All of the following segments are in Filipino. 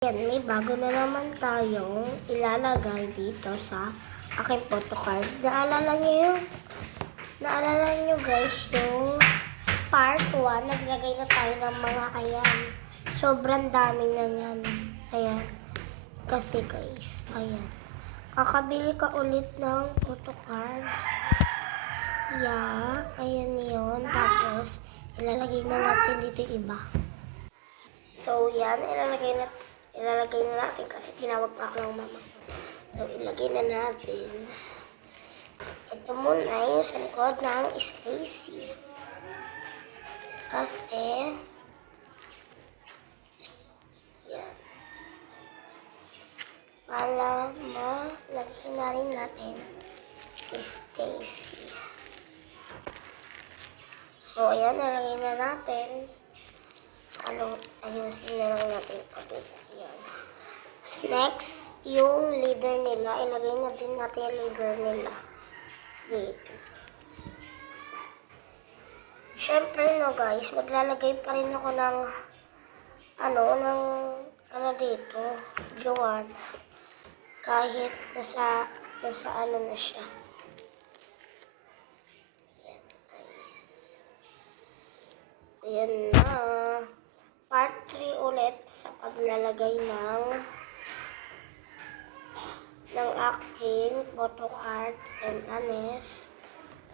Yan, may bago na naman tayong ilalagay dito sa aking photocard. Naalala nyo guys, yung part 1, naglagay na tayo ng mga ayan. Sobrang dami na yan. Ayan. Kasi guys, ayan. Kakabili ka ulit ng photocard. Yeah, ayan yun. Tapos, ilalagay na natin dito iba. So, yan, ilalagay na natin kasi tinawag pa ako ng mama ko. So, ilagay na natin. Ito muna yung sa likod ng Stacy. Kasi, yan. Para malagay na rin natin si Stacy. So, ayan, nalagay na natin. Ayusin na lang natin yung kabila. Yan. Next, yung leader nila. Ilagay na din natin yung leader nila. Dito. Siyempre, no guys, maglalagay pa rin ako ng dito, Joan. Kahit nasa na siya. Yan, guys. Ayan na. Part 3 ulit sa paglalagay ng aking photocard and honest.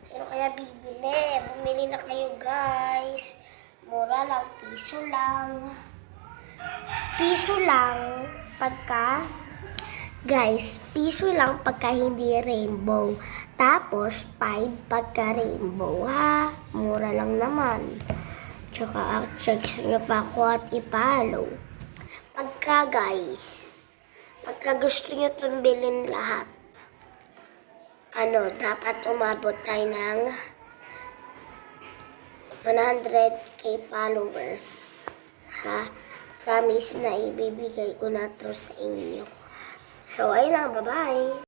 Sino kaya bibili? Bumili na kayo guys. Mura lang, piso lang. Piso lang pagka, guys, piso lang pagka hindi rainbow. Tapos, 5 pagka rainbow ha. Mura lang naman. Tsaka, check nyo pa ako at i-follow. Pagka gusto nyo itong bilhin lahat, dapat umabot tayo ng 100k followers. Ha? Promise na ibibigay ko na to sa inyo. So, ayun na. Bye-bye!